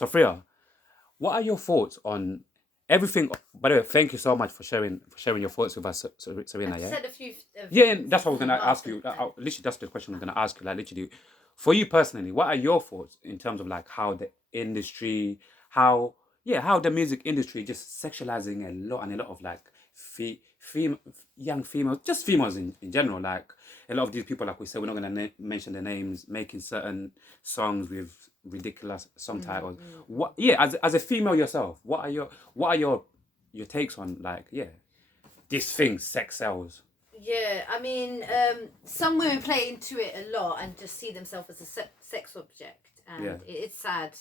So Freya, what are your thoughts on everything? By the way, thank you so much for sharing your thoughts with us, Serena. I've Yeah. said a few. Yeah, and that's what I was gonna ask you. Literally, that's the question I'm gonna ask you. Like, literally, for you personally, what are your thoughts in terms of like how the industry, how the music industry just sexualizing a lot of like young females, just females in general. Like a lot of these people, like we said, we're not gonna mention their names, making certain songs with ridiculous song titles. What? Yeah, as a female yourself, what are your takes on like this thing, sex sells? Yeah, I mean, some women play into it a lot and just see themselves as a sex object, and it's sad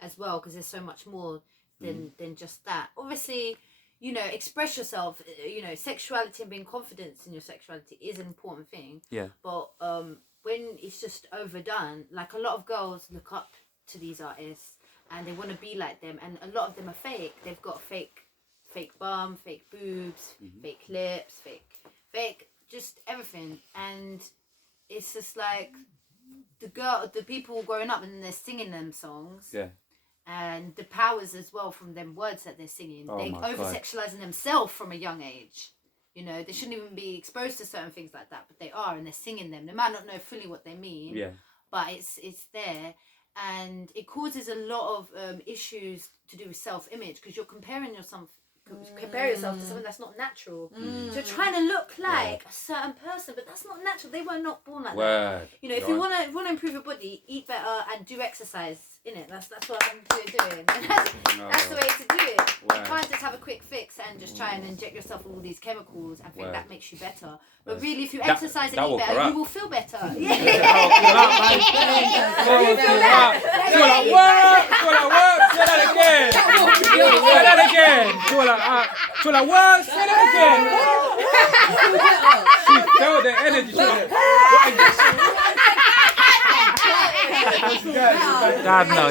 as well because there's so much more than just that. Obviously, you know, express yourself. You know, sexuality and being confident in your sexuality is an important thing. Yeah. But when it's just overdone, like a lot of girls look up to these artists and they want to be like them, and a lot of them are fake. They've got fake bum, fake boobs, fake lips, fake, just everything. And it's just like the people growing up and they're singing them songs. Yeah. And the powers as well from them words that they're singing. Oh they over-sexualizing themselves from a young age. You know, they shouldn't even be exposed to certain things like that, but they are, and they're singing them. They might not know fully what they mean. Yeah. But it's there. And it causes a lot of issues to do with self-image because you're comparing yourself to someone that's not natural. So you're trying to look like a certain person, but that's not natural. They were not born like that. You know, if you want to improve your body, eat better and do exercise. In it, that's what I'm doing. And that's the way to do it. You can't just have a quick fix and just try and inject yourself with all these chemicals and think that makes you better. But really, if you exercise and eat better, you will feel better. Yeah. You feel better. Say that again. Say that again. She felt the energy.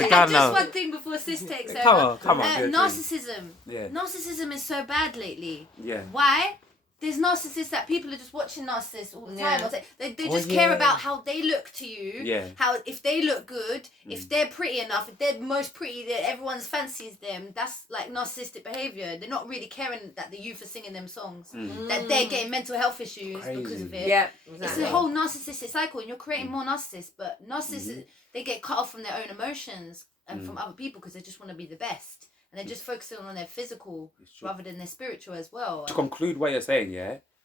Just one thing before Sis takes over. Come on. Narcissism. Narcissism is so bad lately. Yeah. Why? There's narcissists that people are just watching narcissists all the time. They just care about how they look to you. Yeah. How if they look good, if they're pretty enough, if they're most pretty, that everyone's fancies them. That's like narcissistic behavior. They're not really caring that the youth are singing them songs. That they're getting mental health issues because of it. Yeah, exactly. It's a whole narcissistic cycle, and you're creating more narcissists. But narcissists, they get cut off from their own emotions and from other people because they just want to be the best. And they're just focusing on their physical rather than their spiritual as well. To conclude what you're saying,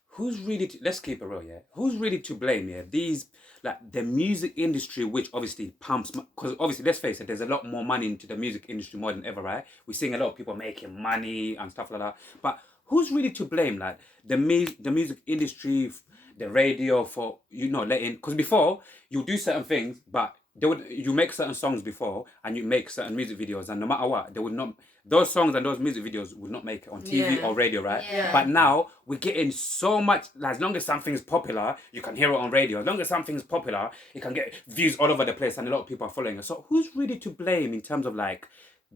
who's really let's keep it real, who's really to blame? These like the music industry, which obviously pumps, because obviously let's face it, there's a lot more money into the music industry more than ever, right? We're seeing a lot of people making money and stuff like that. But who's really to blame? Like the music industry, the radio for letting, because before you do certain things, but you make certain songs before and you make certain music videos, and no matter what, they would not. Those songs and those music videos would not make it on TV or radio, right? Yeah. But now we're getting so much. Like, as long as something's popular, you can hear it on radio. As long as something's popular, it can get views all over the place, and a lot of people are following it. So who's really to blame in terms of like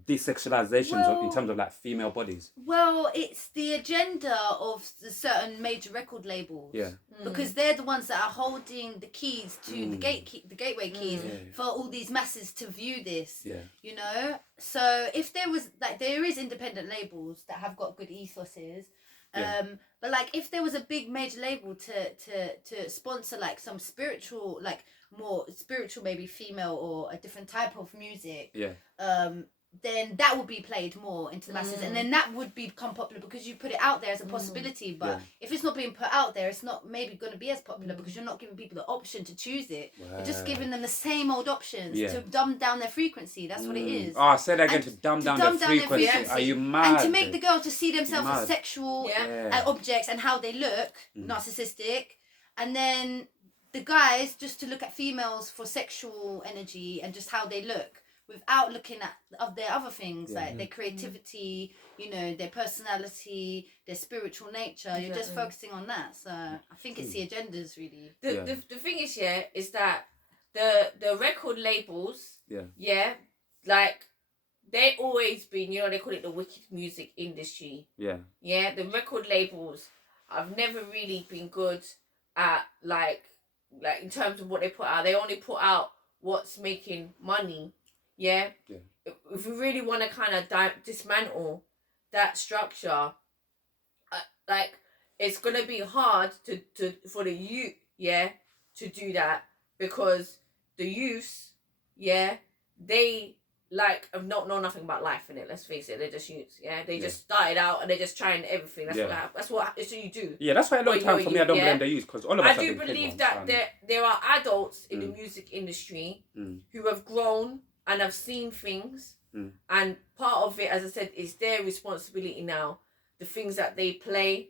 desexualizations in terms of like female bodies? Well, it's the agenda of the certain major record labels. Yeah. Because they're the ones that are holding the keys to the gateway keys for all these masses to view this. Yeah. You know? So if there was there is independent labels that have got good ethoses. But like if there was a big major label to sponsor like some spiritual, like more spiritual maybe female or a different type of music. Yeah. Then that would be played more into the masses, and then that would become popular because you put it out there as a possibility. But if it's not being put out there, it's not maybe going to be as popular because you're not giving people the option to choose it. You're just giving them the same old options to dumb down their frequency. That's what it is. Oh, say that again, to dumb down their frequency. Are you mad? And to make the girls to see themselves as sexual objects and how they look, narcissistic, and then the guys just to look at females for sexual energy and just how they look, without looking at their other things like their creativity, their personality, their spiritual nature. Exactly. You're just focusing on that. So I think it's the agendas really. The thing is is that the record labels, like they always been, they call it the wicked music industry. Yeah. Yeah, the record labels have never really been good at like in terms of what they put out. They only put out what's making money. Yeah. if we really want to kind of dismantle that structure, like it's gonna be hard to for the youth, to do that, because the youths, they like have not know nothing about life in it. Let's face it, they're just youths. They just started out and they're just trying everything. That's what you do. Yeah, that's why a lot of time for me I don't blame the youth, because all of us. I do believe that there are adults in the music industry who have grown and have seen things, and part of it, as I said, is their responsibility now. The things that they play,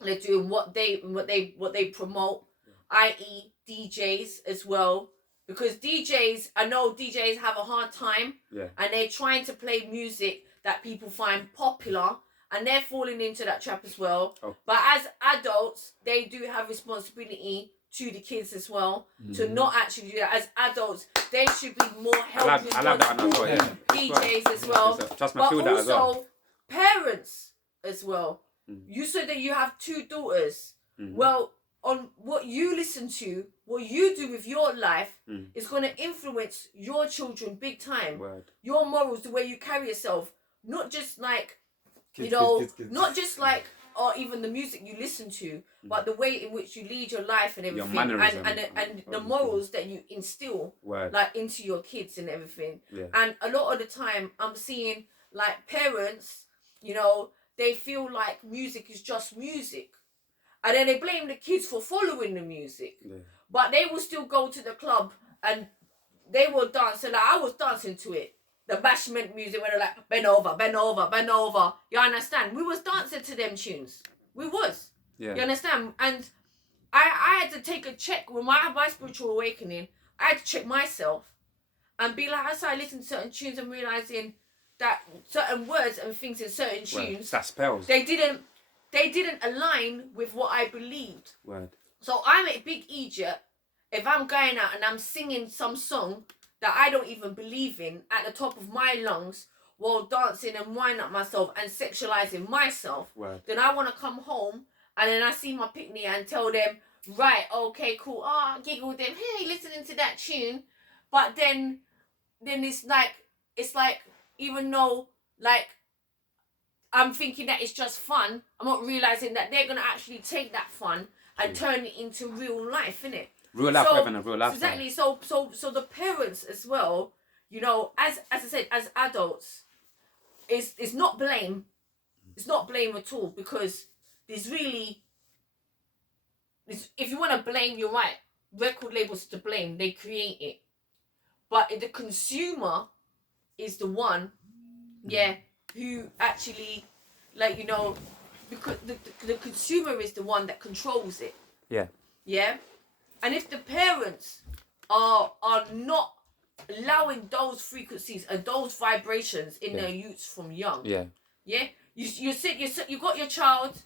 they're doing what they promote, i.e. DJs as well. Because DJs, I know DJs have a hard time, and they're trying to play music that people find popular, and they're falling into that trap as well. But as adults, they do have responsibility to the kids as well, to not actually do that. As adults, they should be more helpful DJs as well. But also parents as well. You said that you have 2 daughters. Well, on what you listen to, what you do with your life is going to influence your children big time. Your morals, the way you carry yourself, not just like, kids. Not just like, or even the music you listen to, but the way in which you lead your life and everything, and the morals that you instill like into your kids and everything. And a lot of the time I'm seeing like parents, they feel like music is just music. And then they blame the kids for following the music. But they will still go to the club and they will dance. And like, I was dancing to it. The bashment music where they're like, bend over, bend over, bend over. You understand? We was dancing to them tunes. We was. You understand? And I had to take a check. When I had my spiritual awakening, I had to check myself. And be like, as I listened to certain tunes and realising that certain words and things in certain tunes, that spells. They didn't align with what I believed. So I'm a big idiot if I'm going out and I'm singing some song that I don't even believe in at the top of my lungs while dancing and winding up myself and sexualizing myself. Then I want to come home and then I see my picnic and tell them, right, okay, cool, giggle them, hey, listening to that tune. But then it's like, even though, like, I'm thinking that it's just fun, I'm not realising that they're going to actually take that fun and turn it into real life, innit? Real life, living a real life. Exactly. So the parents as well, as I said, as adults, it's not blame. It's not blame at all, because there's really, if you want to blame, you're right. Record labels to blame, they create it. But the consumer is the one, who actually, because the consumer is the one that controls it. Yeah. And if the parents are not allowing those frequencies and those vibrations in their youths from young, you got your child,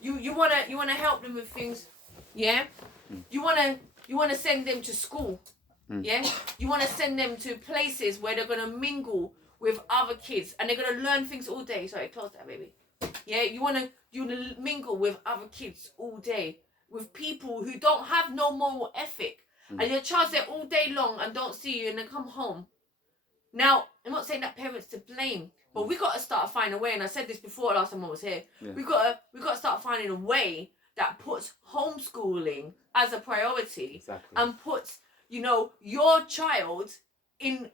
you wanna help them with things, you wanna send them to school, you wanna send them to places where they're gonna mingle with other kids and they're gonna learn things all day. Sorry, close that, baby. You wanna mingle with other kids all day, with people who don't have no moral ethic, and your child's there all day long and don't see you and then come home. Now, I'm not saying that parents to blame, but we got to start finding a way, and I said this before last time I was here, we got to start finding a way that puts homeschooling as a priority, and puts, your child in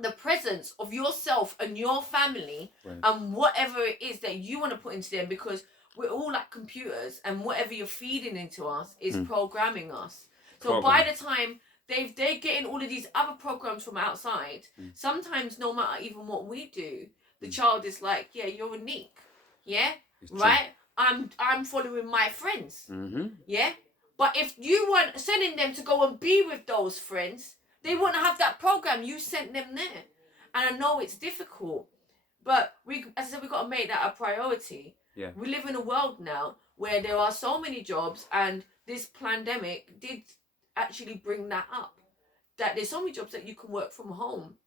the presence of yourself and your family, and whatever it is that you want to put into them, because we're all like computers, and whatever you're feeding into us is programming us. So by the time they're getting all of these other programs from outside, sometimes no matter even what we do, the child is like, yeah, you're unique, right? I'm following my friends, But if you weren't sending them to go and be with those friends, they wouldn't have that program. You sent them there. And I know it's difficult, but as I said, we've got to make that a priority. We live in a world now where there are so many jobs, and this pandemic did actually bring that up. That there's so many jobs that you can work from home.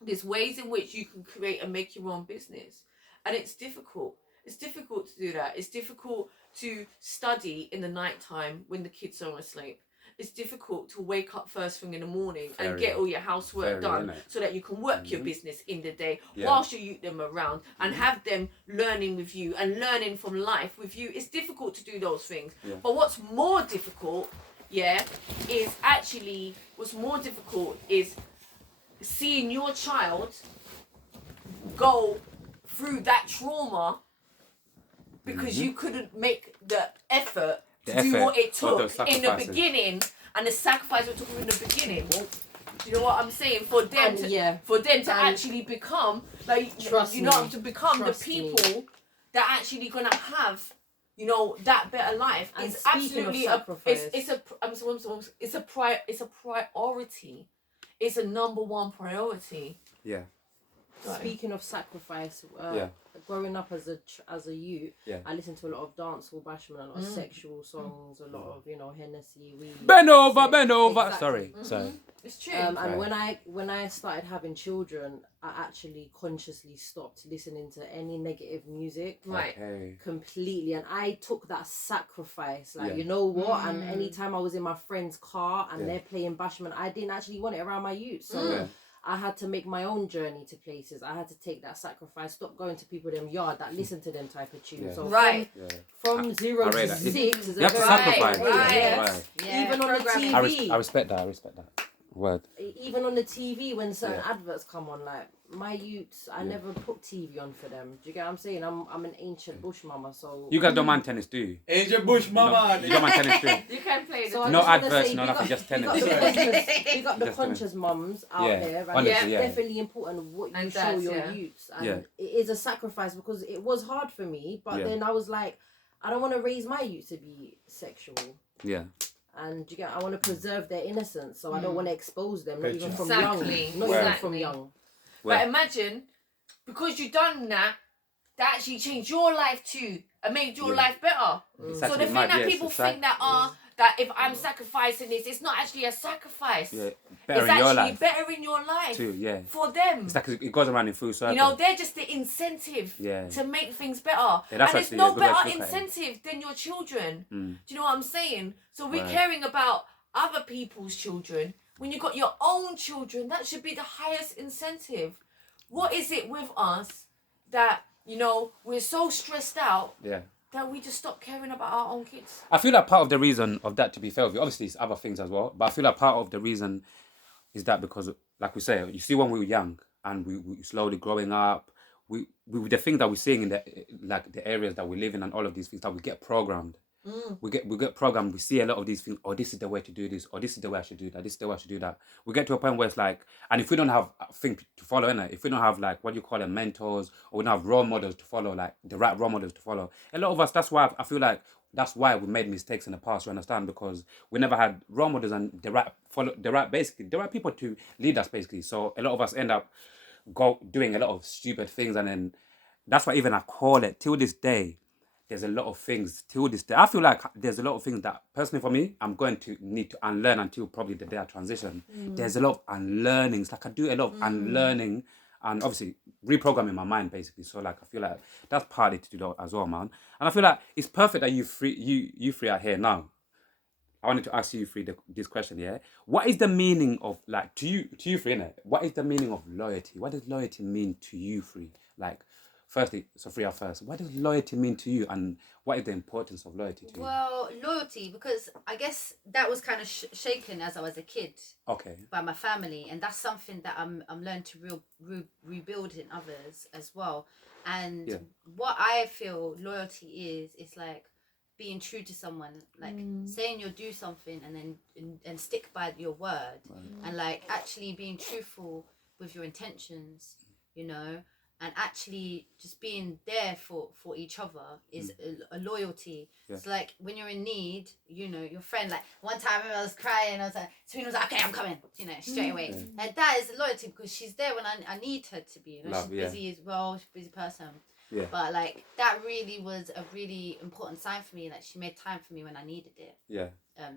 There's ways in which you can create and make your own business. And it's difficult. It's difficult to do that. It's difficult to study in the nighttime when the kids are asleep. it's difficult to wake up first thing in the morning and Very. get all your housework Very, done innit? so that you can work your business in the day Yeah. whilst you youth them around and have them learning with you and learning from life with you. It's difficult to do those things. Yeah. But what's more difficult, is seeing your child go through that trauma because you couldn't make the effort to do what it took in the beginning, and the sacrifice it took in the beginning. Do you know what I'm saying? For them to actually become to become the people that actually gonna have that better life. And It's absolutely it's a priority. It's a number one priority. Yeah. Speaking of sacrifice, growing up as a youth, I listened to a lot of dancehall bashment, a lot of sexual songs, a lot of Hennessy, weed. Bend over. Exactly. Sorry. It's true. And when I started having children, I actually consciously stopped listening to any negative music. Right. Okay. Completely. And I took that sacrifice. Like, you know what? And anytime I was in my friend's car and they're playing bashment, I didn't actually want it around my youth. So I had to make my own journey to places. I had to take that sacrifice, stop going to people in them yard that listen to them type of tunes. So from 0 to 6 is you have to sacrifice. Right. Even on the TV. I respect that. Word. Even on the TV, when certain adverts come on, like my youths, I never put TV on for them. Do you get what I'm saying? I'm an ancient bush mama, so You guys don't mind tennis, do you? Ancient bush mama. You don't mind tennis, do you? You can play So the No adverts, no nothing, just tennis. You got the Just conscious mums out there, and honestly, it's definitely important what you And show dads, your youths, and it is a sacrifice because it was hard for me. But then I was like, I don't want to raise my youth to be sexual. Yeah. And I want to preserve their innocence, so I don't want to expose them, not even from Exactly. young, not even from young. But imagine, because you've done that actually changed your life too and made your life better. So the thing that people think that if I'm sacrificing this, it's not actually a sacrifice. Yeah. It's actually better in your life too, for them. It's like it goes around in full circle. They're just the incentive to make things better. Yeah, that's and there's actually no a good way to better look at it. incentive than your children. Mm. Do you know what I'm saying? So we're Right. caring about other people's children. When you've got your own children, that should be the highest incentive. What is it with us that, we're so stressed out that we just stop caring about our own kids? I feel like part of the reason of that, to be fair with you, obviously it's other things as well, but I feel like part of the reason is that because, like we say, you see when we were young and we slowly growing up, we the things that we're seeing in the areas that we live in and all of these things that we get programmed. We get programmed. We see a lot of these things. Oh, this is the way to do this. Or this is the way I should do that. This is the way I should do that. We get to a point where it's like, and if we don't have things to follow, innit? If we don't have like what you call them mentors, or we don't have role models to follow, like the right role models to follow. A lot of us. That's why I feel like that's why we made mistakes in the past. You understand? Because we never had role models and the right people to lead us basically. So a lot of us end up doing a lot of stupid things, and then that's why even I call it till this day. There's a lot of things till this day. I feel like there's a lot of things that, personally for me, I'm going to need to unlearn until probably the day I transition. There's a lot of unlearning. It's like I do a lot of unlearning and obviously reprogramming my mind, basically. So like I feel like that's partly to do that as well, man. And I feel like it's perfect that you three are here now. I wanted to ask you three this question, yeah? What is the meaning of, like, to you three, innit? What is the meaning of loyalty? What does loyalty mean to you three? Like, firstly, Sophia first, what does loyalty mean to you, and what is the importance of loyalty to you? Well, loyalty, because I guess that was kind of shaken as I was a kid by my family, and that's something that I'm learning to rebuild in others as well. And what I feel loyalty is like being true to someone, like saying you'll do something and then stick by your word, and like actually being truthful with your intentions, and actually just being there for each other is a loyalty. It's like when you're in need, your friend, like one time I was crying, I was like, Serena was like, okay, I'm coming, straight away. And that is loyalty because she's there when I need her to be. She's busy as well, she's a busy person. Yeah. But like that really was a really important sign for me. Like she made time for me when I needed it. Yeah.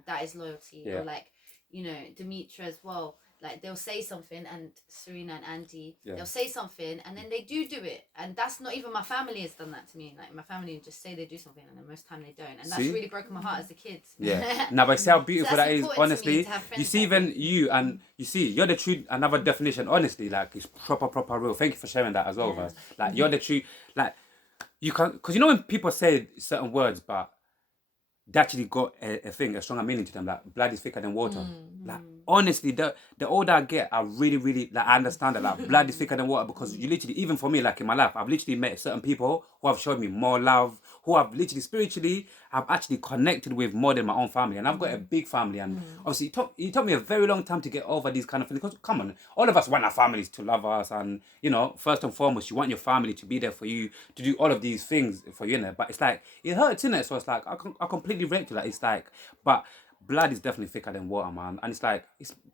That is loyalty. Yeah. Or like, Demetra as well. like they'll say something, and Serena and Andy, Yeah. they'll say something, and then they do it, and that's not even my family has done that to me. Like my family just say they do something, and then most time they don't, and that's See? really broken my heart as a kid. Yeah. Now, but see how beautiful that's that is. important to me Honestly, to have friends you see, like even this. you and you see, you're the true. Another definition. Honestly, like it's proper real. Thank you for sharing that as well, Yeah. Vers. Like you're the true. Like you can, because you know when people say certain words, but they actually got a stronger meaning to them. Like blood is thicker than water. Like honestly, the older I get, I really like I understand that like blood is thicker than water, because you literally, even for me, like in my life, I've literally met certain people who have showed me more love, who have literally spiritually have actually connected with more than my own family. And I've got a big family, and obviously it took me a very long time to get over these kind of things. Because come on, all of us want our families to love us, and you know, first and foremost, you want your family to be there for you, to do all of these things for you, innit? But it's like it hurts, innit? So it's like I completely relate to that. It's like, but blood is definitely thicker than water, man. And it's like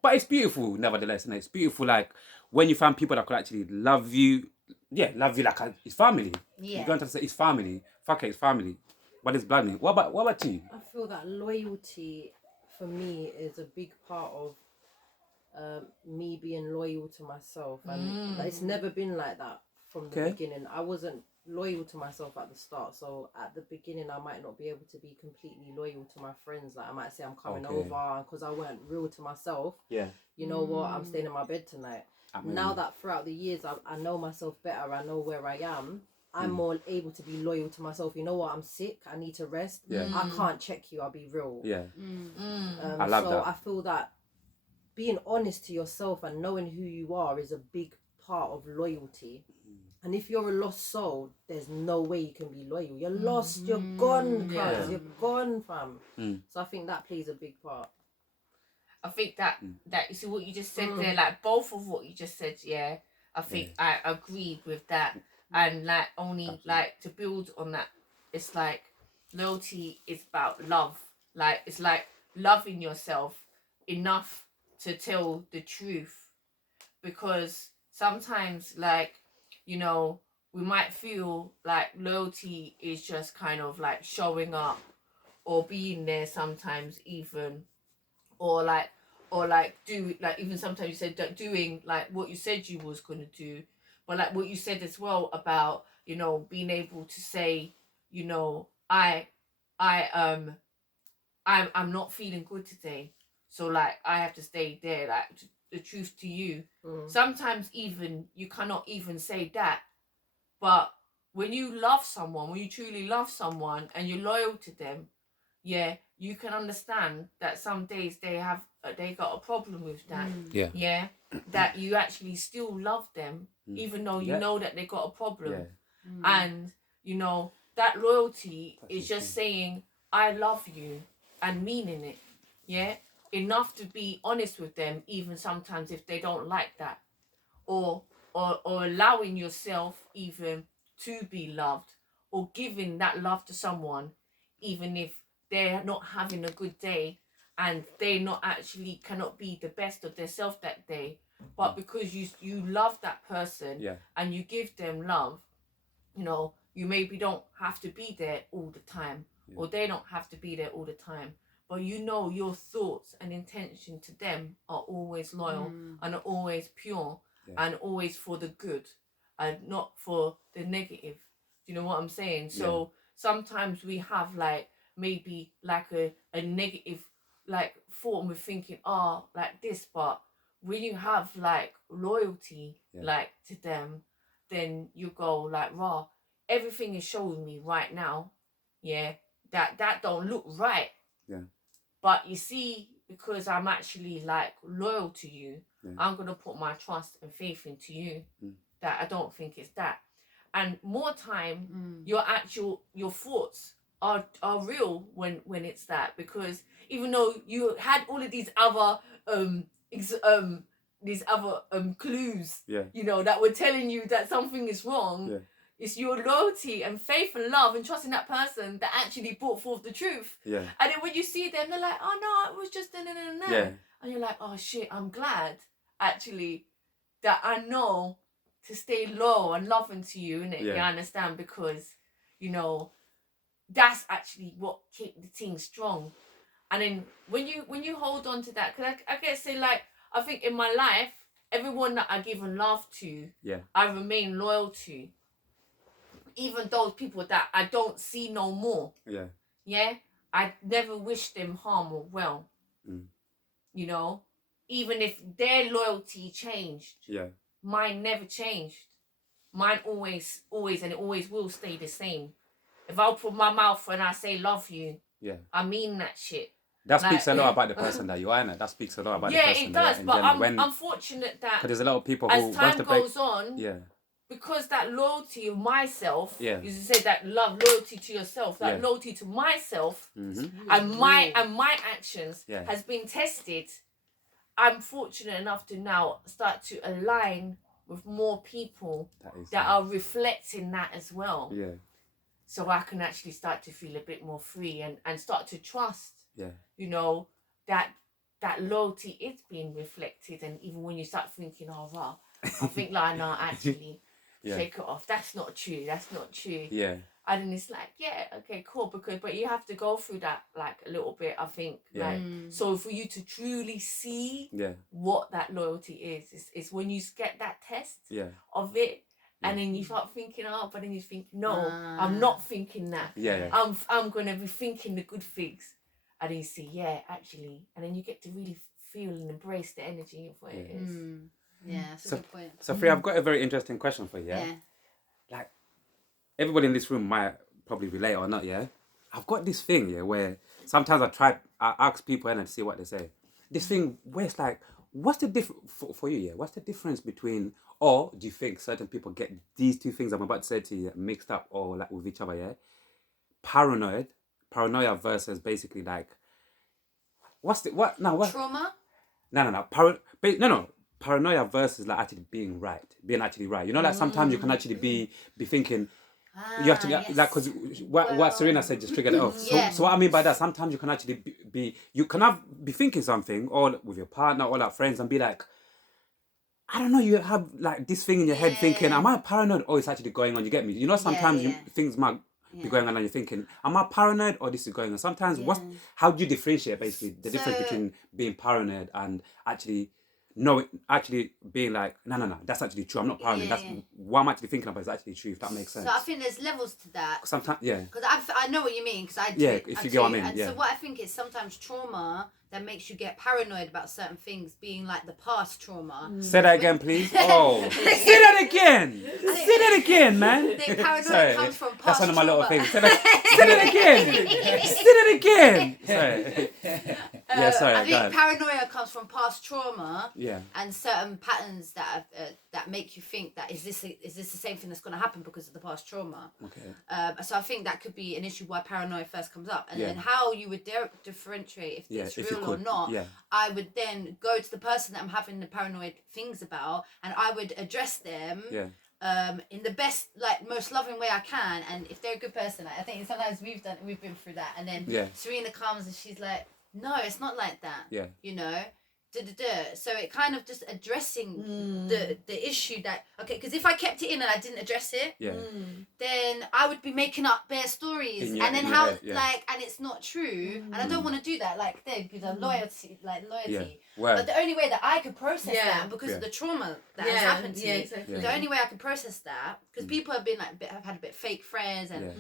but it's beautiful nevertheless, and it's beautiful like when you find people that could actually love you. Yeah, love you like it's family. Yeah. You're going to say it's family. Fuck it, it's family. But it's blood. What about you? I feel that loyalty for me is a big part of me being loyal to myself, and it's never been like that from the beginning. I wasn't loyal to myself at the start, so at the beginning I might not be able to be completely loyal to my friends. Like I might say I'm coming over, because I weren't real to myself. Yeah. You know what? I'm staying in my bed tonight. Now that throughout the years I know myself better, I know where I am, I'm more able to be loyal to myself. You know what? I'm sick. I need to rest. Yeah. I can't check you. I'll be real. Yeah. I love that. I feel that being honest to yourself and knowing who you are is a big part of loyalty. And if you're a lost soul, there's no way you can be loyal. You're lost. You're gone, cuz. You're gone, fam. So I think that plays a big part. I think that you see what you just said there, like both of what you just said, I think I agree with that. And like only like to build on that, it's like loyalty is about love. Like it's like loving yourself enough to tell the truth, because sometimes, like, you know, we might feel like loyalty is just kind of like showing up or being there sometimes, even, or like do like, even sometimes you said that doing like what you said you was going to do, but like what you said as well about, you know, being able to say, you know, I'm not feeling good today, so like I have to stay there, like the truth to you. Sometimes even you cannot even say that, but when you love someone, when you truly love someone and you're loyal to them, you can understand that some days they got a problem with that. That you actually still love them, even though you know that they got a problem. And you know that loyalty is just saying I love you and meaning it. Enough to be honest with them, even sometimes if they don't like that, or allowing yourself even to be loved, or giving that love to someone even if they're not having a good day and they not actually cannot be the best of their self that day, but because you love that person and you give them love, you know, you maybe don't have to be there all the time, or they don't have to be there all the time, but you know your thoughts and intention to them are always loyal and are always pure and always for the good and not for the negative. Do you know what I'm saying? So sometimes we have like maybe like a negative like thought, and we're thinking, like this, but when you have like loyalty like to them, then you go like, raw, everything is showing me right now that don't look right, but you see, because I'm actually like loyal to you, I'm gonna put my trust and faith into you, that I don't think it's that. And more time your thoughts are real when it's that, because even though you had all of these other clues, you know, that were telling you that something is wrong, it's your loyalty and faith and love and trusting that person that actually brought forth the truth. And then when you see them, they're like, oh no, it was just and you're like, oh shit, I'm glad actually that I know to stay low and loving to you, innit? You understand? Because, you know, that's actually what keep the thing strong. And then when you hold on to that, because I guess say like I think in my life, everyone that I give love to, I remain loyal to. Even those people that I don't see no more. Yeah. I never wish them harm or well. You know, even if their loyalty changed, mine never changed. Mine always, and it always will stay the same. If I open my mouth and I say love you, I mean that shit. That speaks a lot about the person that you are, innit? That speaks a lot about the person. Yeah, it does. But I'm fortunate that because there's a lot of people who, as time goes on, yeah, because that loyalty of myself, you said that loyalty to yourself, that loyalty to myself, and my actions has been tested. I'm fortunate enough to now start to align with more people that are reflecting that as well. Yeah. So I can actually start to feel a bit more free and start to trust. Yeah. You know, that loyalty is being reflected, and even when you start thinking, oh wow, I think like no, actually shake it off. That's not true. That's not true. Yeah. And then it's like, yeah, okay, cool. But you have to go through that like a little bit, I think. Yeah. Like, so for you to truly see what that loyalty is when you get that test of it. And then you start thinking, oh, but then you think, no, I'm not thinking that. Yeah. I'm gonna be thinking the good things. And then you see, yeah, actually, and then you get to really feel and embrace the energy of what it is. Yeah, that's a good point. So, Free, I've got a very interesting question for you. Yeah. Like, everybody in this room might probably relate or not. Yeah. I've got this thing, where sometimes I ask people and I see what they say. This thing where it's like, what's the difference for you? Yeah. What's the difference between, or do you think certain people get these two things I'm about to say to you mixed up or like with each other? Yeah. Paranoia versus basically like, trauma? No. Paranoia versus like actually being actually right. You know, like sometimes you can actually be thinking, you have to like, because what Serena said just triggered it off. So what I mean by that, sometimes you can actually be thinking something or with your partner or like friends and be like, I don't know, you have like this thing in your head thinking, am I paranoid or it's actually going on? You get me? You know, sometimes things might be going on and you're thinking, am I paranoid or this is going on? Sometimes how do you differentiate basically the difference between being paranoid and actually being like, no, that's actually true. I'm not paranoid. That's what I'm actually thinking about is actually true, if that makes sense. So I think there's levels to that. Sometimes, because I know what you mean, because I do. Yeah, if you get what I mean. And so what I think is sometimes trauma that makes you get paranoid about certain things being like the past trauma. Say that again, please. Oh, say that again. Say that again, man. I think paranoia comes from past That's one of my trauma. little things. Say that again. Say that again. Sorry. I think paranoia comes from past trauma. Yeah. And certain patterns that make you think that is this the same thing that's going to happen because of the past trauma. Okay. So I think that could be an issue why paranoia first comes up, and then how you would differentiate if it's real or not. Yeah. I would then go to the person that I'm having the paranoid things about, and I would address them. Yeah. In the best, like, most loving way I can, and if they're a good person, like, I think sometimes we've been through that, and then Serena comes and she's like, no, it's not like that. Yeah. You know, so it kind of just addressing the issue that, okay, because if I kept it in and I didn't address it, then I would be making up bare stories, and then and it's not true, and I don't want to do that. Like, loyalty. But the only way that I could process that, because of the trauma that has happened to me, exactly. The only way I can process that, because people have been like, have had a bit fake friends and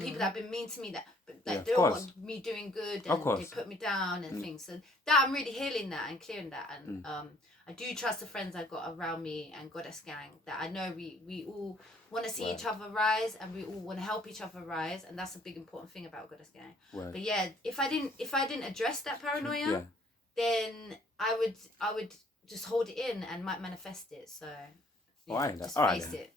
people that have been mean to me that they don't want me doing good, and they put me down and things. So that I'm really healing that and clearing that, and I do trust the friends I've got around me and Goddess Gang, that I know we all want to see each other rise, and we all want to help each other rise, and that's a big important thing about Goddess Gang. But yeah, if I didn't address that paranoia, then I would just hold it in and might manifest it. So just face it.